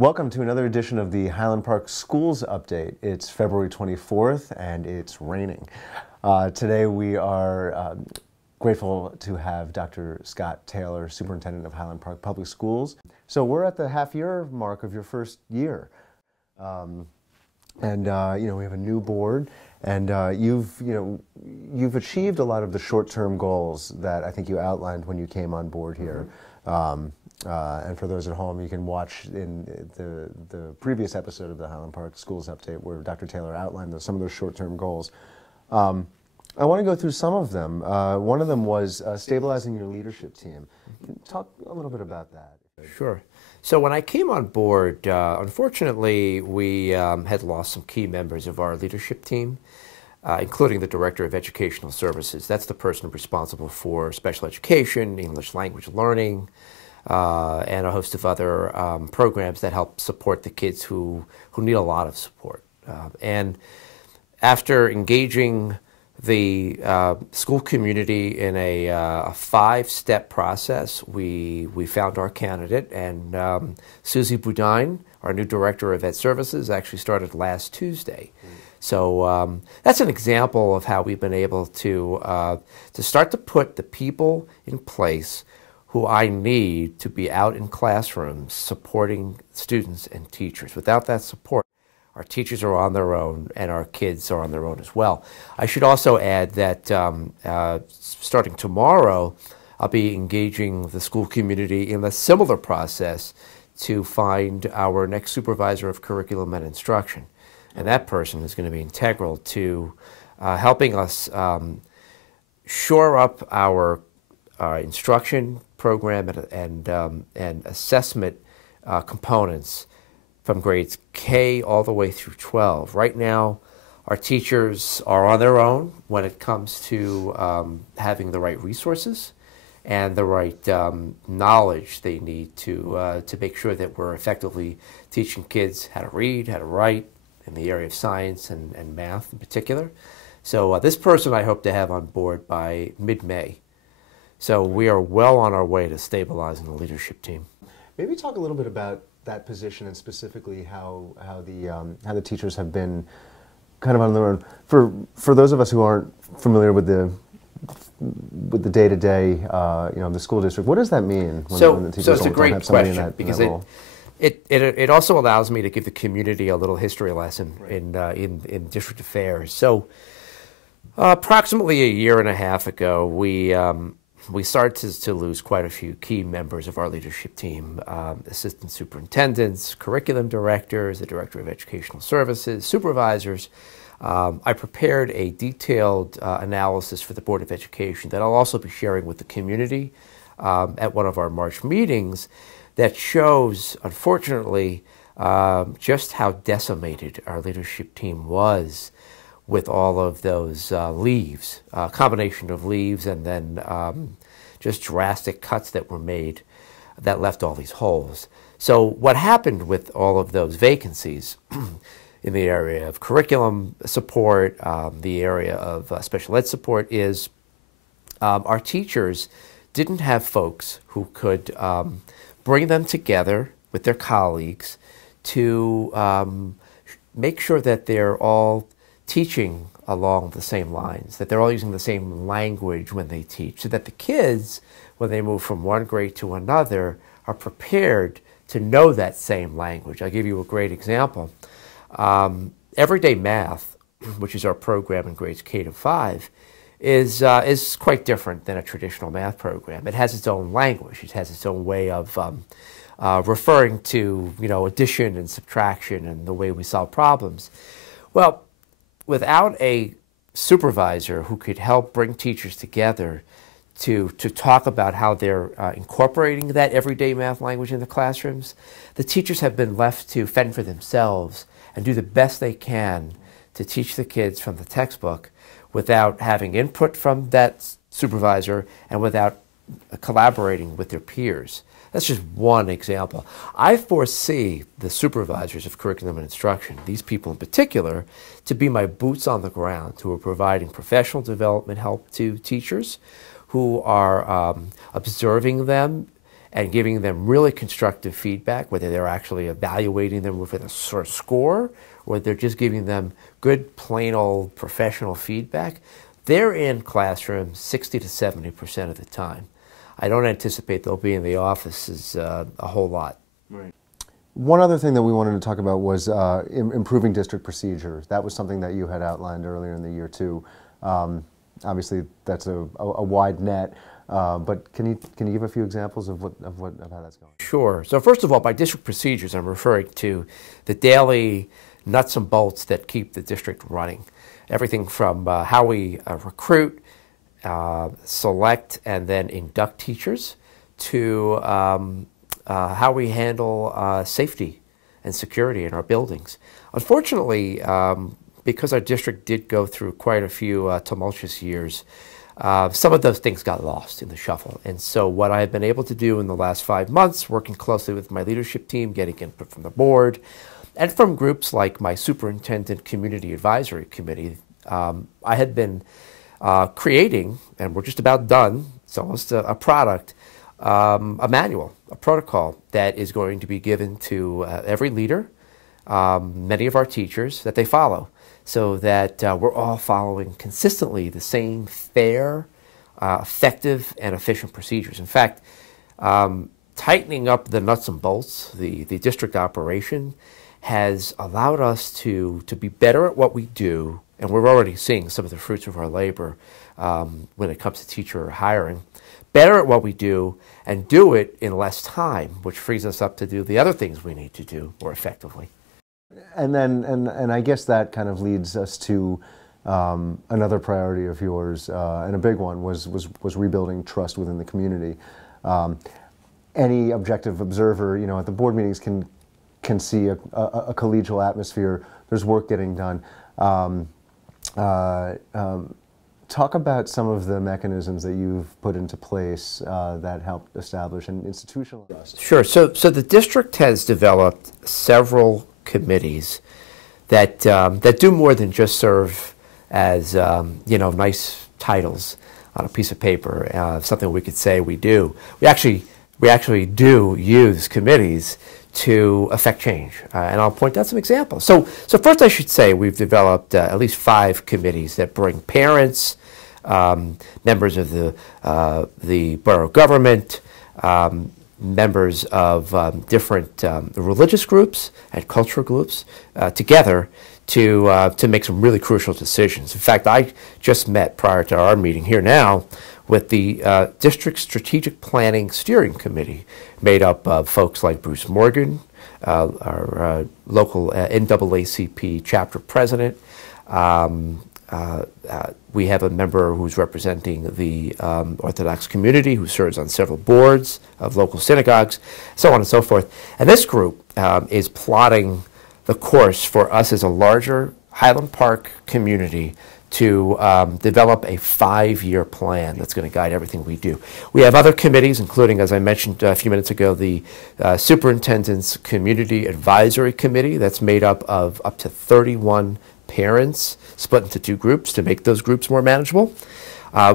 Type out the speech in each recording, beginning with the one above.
Welcome to another edition of the Highland Park Schools Update. It's February 24th and it's raining. Today we are grateful to have Dr. Scott Taylor, Superintendent of Highland Park Public Schools. So we're at the half-year mark of your first year. We have a new board, and you've achieved a lot of the short-term goals that I think you outlined when you came on board here. And for those at home, you can watch in the previous episode of the Highland Park Schools Update where Dr. Taylor outlined some of those short-term goals. I want to go through some of them. One of them was stabilizing your leadership team. Can you talk a little bit about that? Sure. So when I came on board, unfortunately, we had lost some key members of our leadership team, including the Director of Educational Services. That's the person responsible for special education, English language learning, and a host of other programs that help support the kids who need a lot of support. And after engaging the school community in a five-step process, we found our candidate, and Susie Boudin, our new Director of Ed Services, actually started last Tuesday. So that's an example of how we've been able to start to put the people in place who I need to be out in classrooms supporting students and teachers. Without that support, our teachers are on their own and our kids are on their own as well. I should also add that starting tomorrow, I'll be engaging the school community in a similar process to find our next supervisor of curriculum and instruction. And that person is going to be integral to helping us shore up our instruction program and assessment components from grades K all the way through 12. Right now, our teachers are on their own when it comes to having the right resources and the right knowledge they need to make sure that we're effectively teaching kids how to read, how to write in the area of science and math in particular. So this person I hope to have on board by mid-May. So we are well on our way to stabilizing the leadership team. Maybe talk a little bit about that position and specifically how the teachers have been kind of on their own. For those of us who aren't familiar with the day-to-day, the school district, what does that mean when the teachers it's a great don't have somebody in question that because role? It also allows me to give the community a little history lesson in district affairs. So approximately a year and a half ago, we started to lose quite a few key members of our leadership team, assistant superintendents, curriculum directors, the Director of Educational Services, supervisors. I prepared a detailed analysis for the Board of Education that I'll also be sharing with the community at one of our March meetings that shows, unfortunately, just how decimated our leadership team was with all of those leaves, a combination of leaves and then just drastic cuts that were made that left all these holes. So what happened with all of those vacancies in the area of curriculum support, the area of special ed support is our teachers didn't have folks who could bring them together with their colleagues to make sure that they're all teaching along the same lines, that they're all using the same language when they teach, so that the kids, when they move from one grade to another, are prepared to know that same language. I'll give you a great example. Everyday math, which is our program in grades K to 5, is quite different than a traditional math program. It has its own language. It has its own way of referring to addition and subtraction and the way we solve problems. Well, without a supervisor who could help bring teachers together to talk about how they're incorporating that everyday math language in the classrooms, the teachers have been left to fend for themselves and do the best they can to teach the kids from the textbook without having input from that supervisor and without collaborating with their peers. That's just one example. I foresee the supervisors of curriculum and instruction, these people in particular, to be my boots on the ground who are providing professional development help to teachers, who are observing them and giving them really constructive feedback, whether they're actually evaluating them with a sort of score, or they're just giving them good, plain old professional feedback, they're in classrooms 60 to 70% of the time. I don't anticipate they'll be in the offices a whole lot. Right. One other thing that we wanted to talk about was improving district procedures. That was something that you had outlined earlier in the year too. Obviously, that's a wide net, but can you give a few examples of how that's going? Sure. So first of all, by district procedures, I'm referring to the daily nuts and bolts that keep the district running. Everything from how we recruit, select, and then induct teachers to how we handle safety and security in our buildings. Unfortunately, because our district did go through quite a few tumultuous years, some of those things got lost in the shuffle. And so what I've been able to do in the last 5 months, working closely with my leadership team, getting input from the board, and from groups like my Superintendent Community Advisory Committee, I had been creating, and we're just about done, it's almost a product, a manual, a protocol that is going to be given to every leader, many of our teachers, that they follow, so that we're all following consistently the same fair, effective, and efficient procedures. In fact, tightening up the nuts and bolts, the district operation, has allowed us to be better at what we do, and we're already seeing some of the fruits of our labor when it comes to teacher hiring. Better at what we do, and do it in less time, which frees us up to do the other things we need to do more effectively. And then, and I guess that kind of leads us to another priority of yours, and a big one was rebuilding trust within the community. Any objective observer, at the board meetings can see a collegial atmosphere. There's work getting done. Talk about some of the mechanisms that you've put into place that helped establish an institutional trust. Sure. So the district has developed several committees that do more than just serve as nice titles on a piece of paper, something we could say we do. We actually do use committees to affect change, and I'll point out some examples. So first I should say we've developed at least 5 committees that bring parents, members of the borough government, members of different religious groups and cultural groups together to make some really crucial decisions. In fact, I just met prior to our meeting here now with the District Strategic Planning Steering Committee, made up of folks like Bruce Morgan, our local NAACP chapter president. We have a member who's representing the Orthodox community, who serves on several boards of local synagogues, so on and so forth. And this group is plotting the course for us as a larger Highland Park community to develop a 5-year plan that's going to guide everything we do. We have other committees, including, as I mentioned a few minutes ago, the Superintendent's Community Advisory Committee that's made up of up to 31 parents split into 2 groups to make those groups more manageable.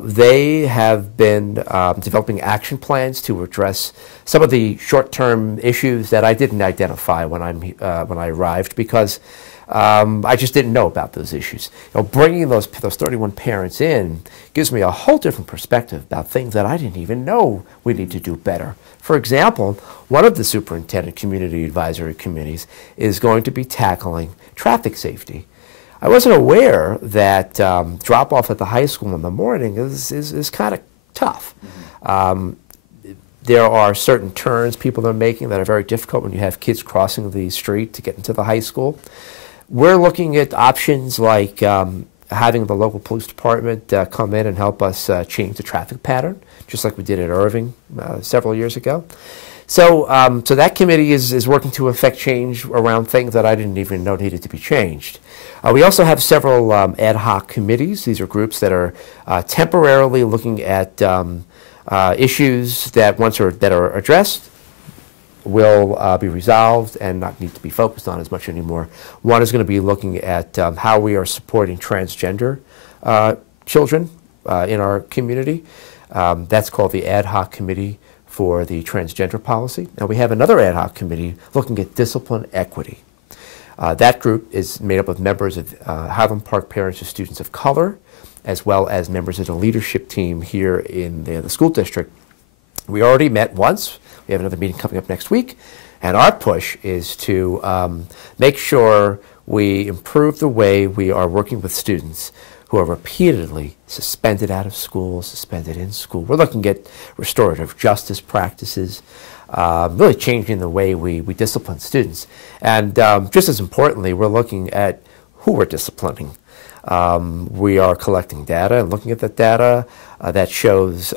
They have been developing action plans to address some of the short-term issues that I didn't identify when I arrived, because I just didn't know about those issues. Bringing those 31 parents in gives me a whole different perspective about things that I didn't even know we need to do better. For example, one of the Superintendent Community Advisory Committees is going to be tackling traffic safety. I wasn't aware that drop-off at the high school in the morning is kind of tough. There are certain turns people are making that are very difficult when you have kids crossing the street to get into the high school. We're looking at options like having the local police department come in and help us change the traffic pattern, just like we did at Irving several years ago. So that committee is working to effect change around things that I didn't even know needed to be changed. We also have several ad hoc committees. These are groups that are temporarily looking at issues that once that are addressed will be resolved and not need to be focused on as much anymore. One is going to be looking at how we are supporting transgender children in our community. That's called the Ad Hoc Committee for the transgender policy. And we have another ad hoc committee looking at discipline equity. That group is made up of members of Highland Park parents of students of color, as well as members of the leadership team here in the school district. We already met once. We have another meeting coming up next week. And our push is to make sure we improve the way we are working with students who are repeatedly suspended out of school, suspended in school. We're looking at restorative justice practices, really changing the way we discipline students. And just as importantly, we're looking at who we're disciplining. We are collecting data and looking at the data that shows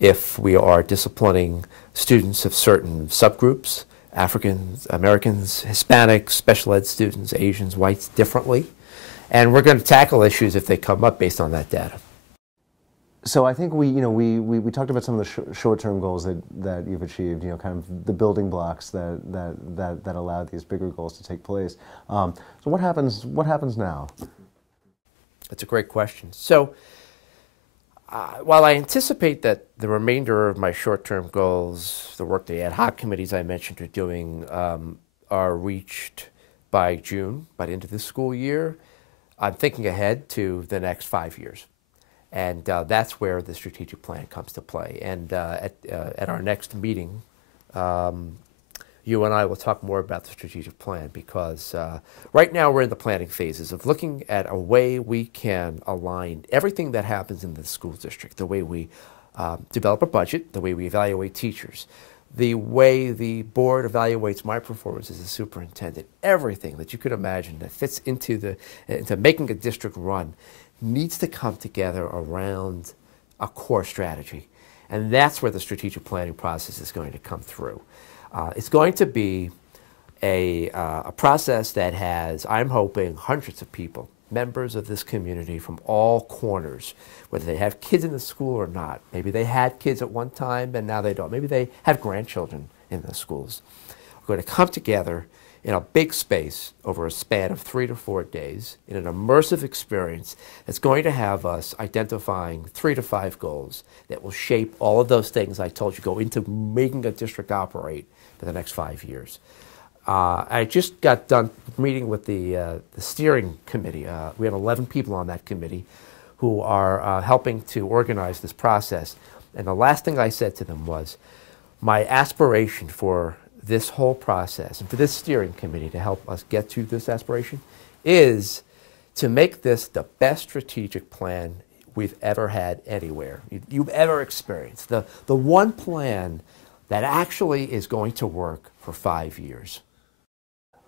if we are disciplining students of certain subgroups, Africans, Americans, Hispanics, special ed students, Asians, whites, differently. And we're going to tackle issues if they come up based on that data. So I think we talked about some of the short-term goals that you've achieved, kind of the building blocks that allow these bigger goals to take place. So what happens now? That's a great question. So while I anticipate that the remainder of my short-term goals, the work the ad hoc committees I mentioned are doing, are reached by June, by the end of this school year, I'm thinking ahead to the next 5 years. And that's where the strategic plan comes to play. And at our next meeting, you and I will talk more about the strategic plan, because right now we're in the planning phases of looking at a way we can align everything that happens in the school district, the way we develop a budget, the way we evaluate teachers, the way the board evaluates my performance as a superintendent. Everything that you could imagine that fits into making a district run needs to come together around a core strategy. And that's where the strategic planning process is going to come through. It's going to be a process that has, I'm hoping, hundreds of people, members of this community from all corners, whether they have kids in the school or not. Maybe they had kids at one time and now they don't. Maybe they have grandchildren in the schools. We're going to come together in a big space over a span of 3 to 4 days in an immersive experience that's going to have us identifying 3 to 5 goals that will shape all of those things I told you go into making a district operate for the next 5 years. I just got done meeting with the steering committee. We have 11 people on that committee who are helping to organize this process. And the last thing I said to them was, my aspiration for this whole process and for this steering committee to help us get to this aspiration is to make this the best strategic plan we've ever had anywhere, you've ever experienced. The one plan that actually is going to work for 5 years.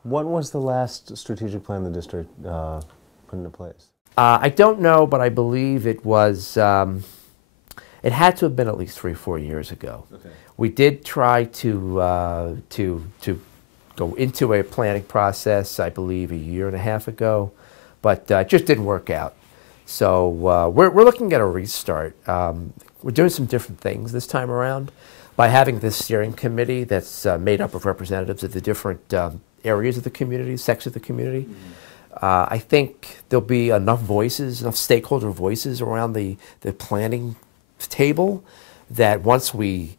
What was the last strategic plan the district put into place? I don't know, but I believe it was, it had to have been at least 3 or 4 years ago. Okay. We did try to go into a planning process, I believe, 1.5 years ago, but it just didn't work out. So we're looking at a restart. We're doing some different things this time around by having this steering committee that's made up of representatives of the different areas of the community, sects of the community. Mm-hmm. I think there'll be enough voices, enough stakeholder voices around the planning table that once we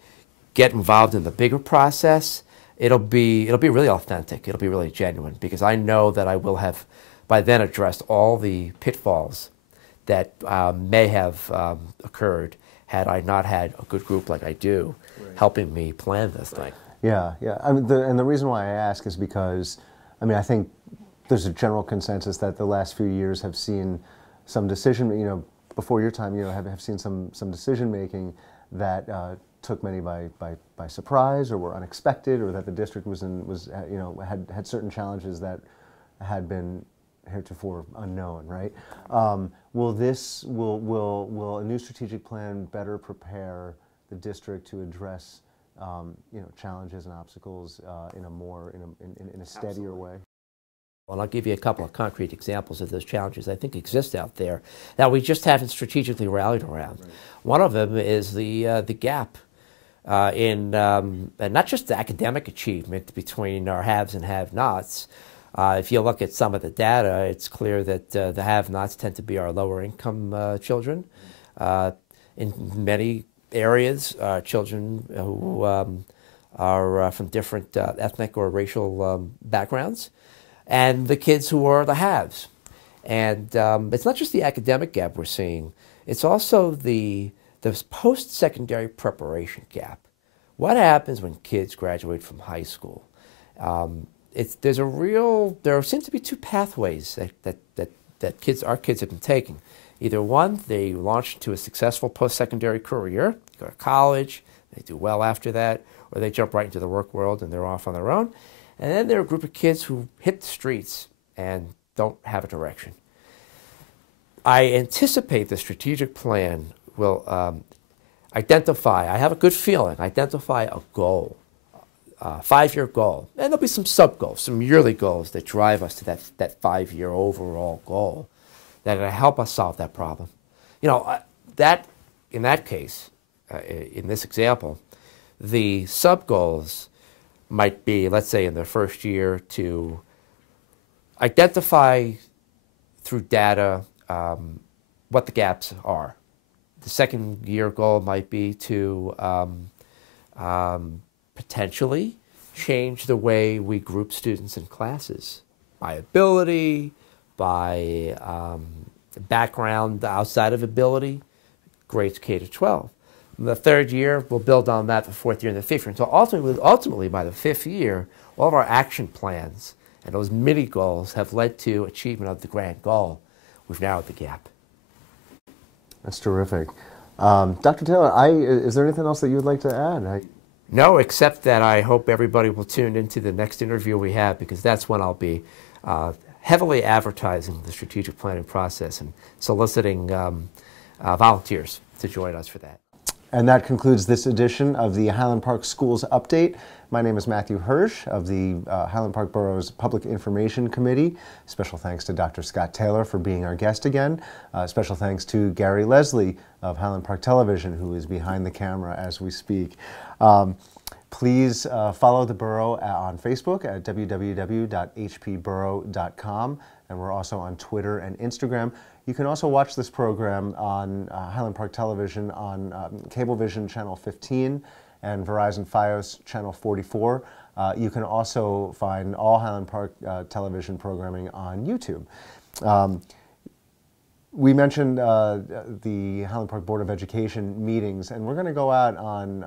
get involved in the bigger process, it'll be really authentic. It'll be really genuine, because I know that I will have by then addressed all the pitfalls that may have occurred had I not had a good group like I do helping me plan this thing. Yeah, yeah. I mean, and the reason why I ask is because, I mean, I think there's a general consensus that the last few years have seen some decision, before your time, have seen some decision making that took many by surprise, or were unexpected, or that the district had certain challenges that had been heretofore unknown, right? Will a new strategic plan better prepare the district to address challenges and obstacles in a steadier way? Well, I'll give you a couple of concrete examples of those challenges I think exist out there that we just haven't strategically rallied around. Right. One of them is the gap in not just the academic achievement between our haves and have-nots. If you look at some of the data, it's clear that the have-nots tend to be our lower income children. In many areas, children who are from different ethnic or racial backgrounds, and the kids who are the haves. And it's not just the academic gap we're seeing, it's also the post-secondary preparation gap. What happens when kids graduate from high school? There seems to be two pathways that our kids have been taking. Either one, they launch into a successful post-secondary career, go to college, they do well after that, or they jump right into the work world and they're off on their own. And then there are a group of kids who hit the streets and don't have a direction. I anticipate the strategic plan will identify a goal, a 5-year goal, and there'll be some sub-goals, some yearly goals that drive us to that 5-year overall goal that will help us solve that problem. In that case, in this example, the sub-goals might be, let's say in the first year, to identify through data what the gaps are. The second year goal might be to potentially change the way we group students in classes by ability, by background outside of ability, grades K to 12. In the third year, we'll build on that the fourth year and the fifth year. And so ultimately, by the fifth year, all of our action plans and those mini goals have led to achievement of the grand goal. We've narrowed the gap. That's terrific. Dr. Taylor, is there anything else that you would like to add? No, except that I hope everybody will tune into the next interview we have, because that's when I'll be heavily advertising the strategic planning process and soliciting volunteers to join us for that. And that concludes this edition of the Highland Park Schools Update. My name is Matthew Hirsch of the Highland Park Borough's Public Information Committee. Special thanks to Dr. Scott Taylor for being our guest again. Special thanks to Gary Leslie of Highland Park Television, who is behind the camera as we speak. Please follow the Borough on Facebook at www.hpborough.com, and we're also on Twitter and Instagram. You can also watch this program on Highland Park Television on Cablevision Channel 15 and Verizon Fios Channel 44. You can also find all Highland Park television programming on YouTube. We mentioned the Highland Park Board of Education meetings, and we're going to go out on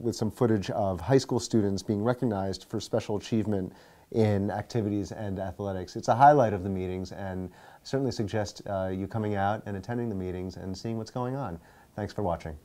with some footage of high school students being recognized for special achievement in activities and athletics. It's a highlight of the meetings, and I certainly suggest you coming out and attending the meetings and seeing what's going on. Thanks for watching.